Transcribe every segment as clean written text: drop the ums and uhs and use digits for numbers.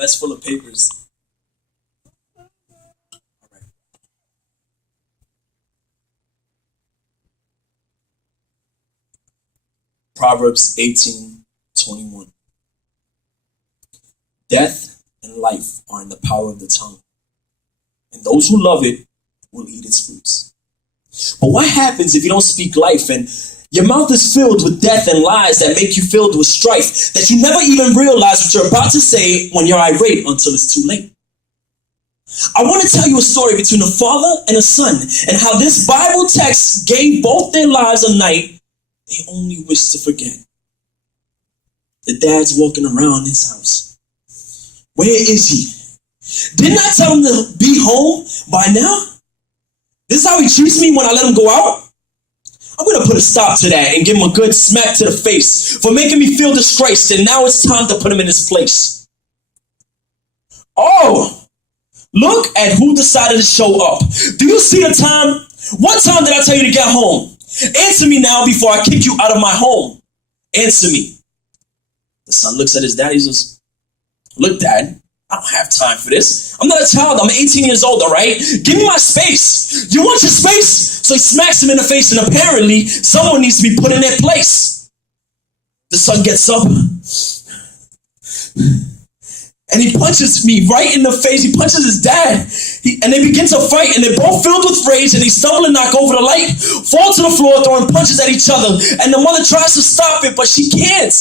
Mess full of papers. Proverbs 18:21. Death and life are in the power of the tongue, and those who love it will eat its fruits. But what happens if you don't speak life and your mouth is filled with death and lies that make you filled with strife, that you never even realize what you're about to say when you're irate until it's too late? I want to tell you a story between a father and a son, and how this Bible text gave both their lives a night they only wish to forget. The dad's walking around his house. Where is he? Didn't I tell him to be home by now? This is how he treats me when I let him go out? I'm going to put a stop to that and give him a good smack to the face for making me feel disgraced, and now it's time to put him in his place. Oh, look at who decided to show up. Do you see the time? What time did I tell you to get home? Answer me now before I kick you out of my home. Answer me. The son looks at his dad. He says, look, Dad, I don't have time for this. I'm not a child. I'm 18 years old, all right? Give me my space. You want your space? So he smacks him in the face, and apparently someone needs to be put in their place. The son gets up, and he punches me right in the face. He punches his dad. And they begin to fight, and they're both filled with rage, and they stumble and knock over the light, fall to the floor, throwing punches at each other. And the mother tries to stop it, but she can't.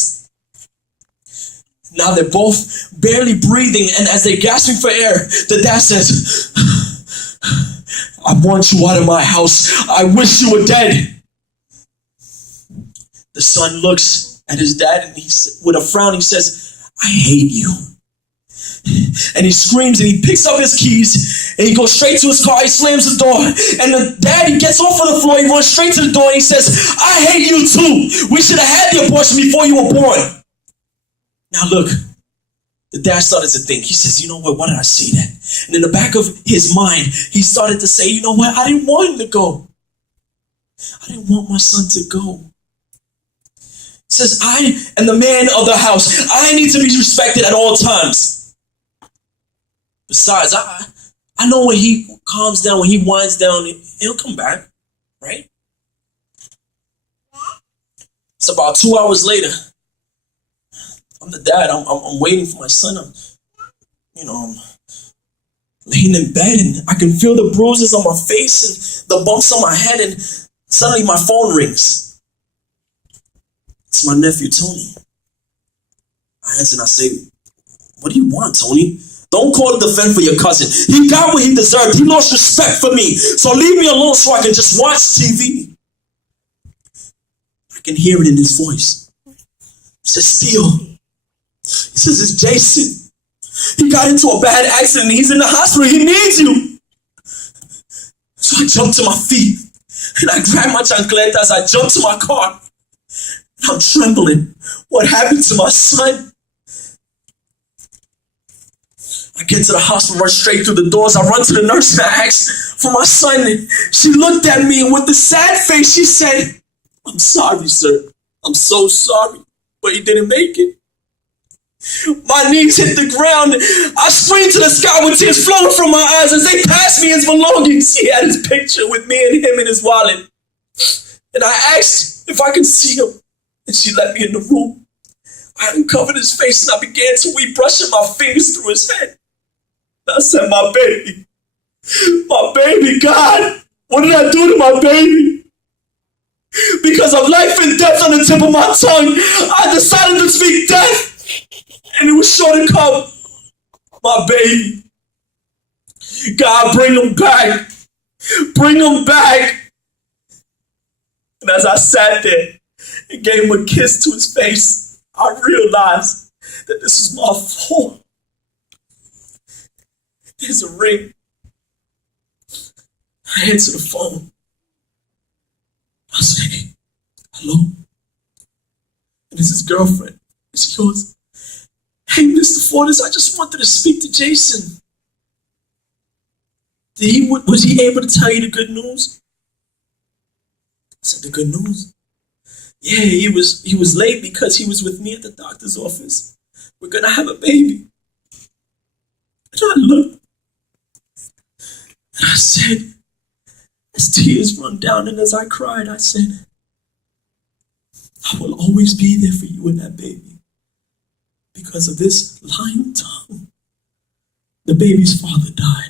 Now they're both barely breathing, and as they're gasping for air, the dad says, I want you out of my house. I wish you were dead. The son looks at his dad, and with a frown, he says, I hate you. And he screams, and he picks up his keys, and he goes straight to his car. He slams the door, and the daddy gets off of the floor. He runs straight to the door, and he says, I hate you too. We should have had the abortion before you were born. Now look, the dad started to think. He says, you know what? Why did I say that? And in the back of his mind, he started to say, you know what? I didn't want him to go. I didn't want my son to go. He says, I am the man of the house. I need to be respected at all times. Besides, I know when he calms down, when he winds down, he'll come back, right? It's about 2 hours later. I'm the dad. I'm waiting for my son. I'm laying in bed, and I can feel the bruises on my face and the bumps on my head, and suddenly my phone rings. It's my nephew, Tony. I answer and I say, what do you want, Tony? Don't call to defend for your cousin. He got what he deserved. He lost respect for me. So leave me alone so I can just watch TV. I can hear it in his voice. He says, Steele. He says, it's Jason. He got into a bad accident. He's in the hospital. He needs you. So I jumped to my feet, and I grabbed my chancletas. I jumped to my car. And I'm trembling. What happened to my son? I get to the hospital, run straight through the doors. I run to the nurse and I ask for my son. And she looked at me, and with a sad face, she said, I'm sorry, sir. I'm so sorry, but he didn't make it. My knees hit the ground. I screamed to the sky with tears flowing from my eyes as they passed me his belongings. He had his picture with me and him in his wallet. And I asked if I could see him, and she let me in the room. I uncovered his face and I began to weep, brushing my fingers through his head. I said, my baby, God, what did I do to my baby? Because of life and death on the tip of my tongue, I decided to speak death, and it was sure to come. My baby, God, bring him back. Bring him back. And as I sat there and gave him a kiss to his face, I realized that this is my fault. There's a ring. I answer the phone. I say, hello? And it's his girlfriend. And she goes, hey, Mr. Fortis, I just wanted to speak to Jason. Was he able to tell you the good news? I said, the good news? Yeah, he was late because he was with me at the doctor's office. We're going to have a baby. And I looked and I said, as tears run down and as I cried, I said, I will always be there for you and that baby. Because of this lying tongue, the baby's father died.